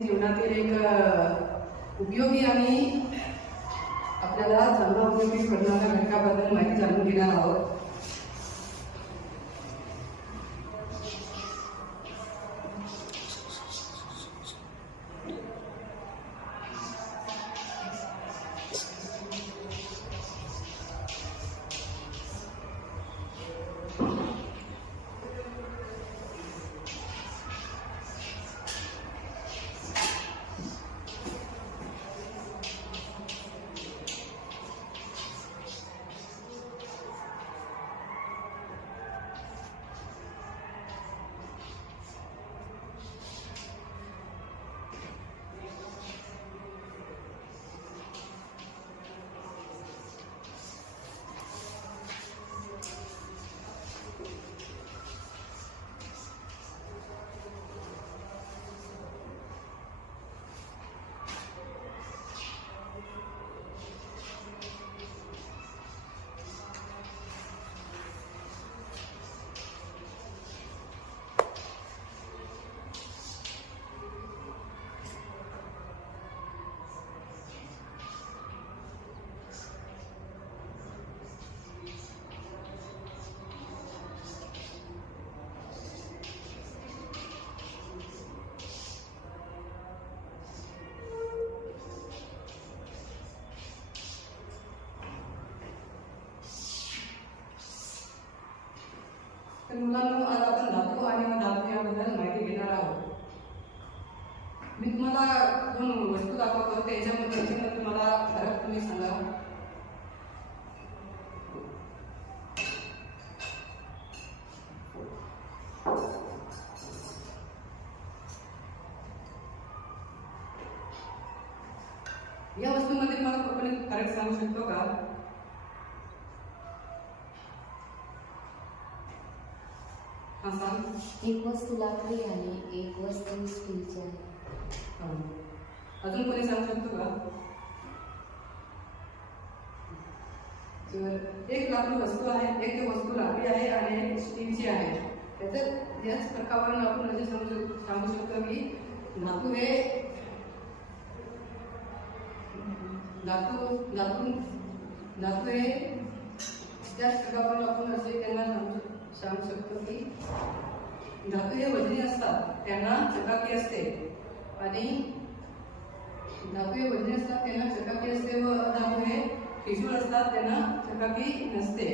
जीवनातील एक उपयोगी आणि आपल्याला चांगला उपयोगी करणाऱ्या घटकाबद्दल माहिती जाणून घेणार आहोत. तर मुलांनो, आज आपण धातू आणि धातू याबद्दल माहिती घेणार आहोत. मी तुम्हाला दोन वस्तू दाखवतो, त्याच्यामध्ये मला फरक तुम्ही सांगा. या वस्तूमध्ये मला कोणी फरक सांगू शकतो का? एक वस्तू लाकडी आणि एक वस्तू स्टीलची आहे. अजून कोणी सांगू शकतो का? एक लाकडी वस्तू आहे, एक वस्तू लाकडी आहे आणि एक स्टीलची आहे. त्याच्यात याच प्रकारावरून आपण असे सांगू शकतो की धातू हे धातू हे त्याच प्रकारावरून आपण असे त्यांना सांगू शकतो की धातू हे वजनी असतात, त्यांना चकाकी असते. आणि धातू हे वजनी असतात, त्यांना चकाकी असते, व धातू हे ठिसूळ असतात, त्यांना चकाकी नसते.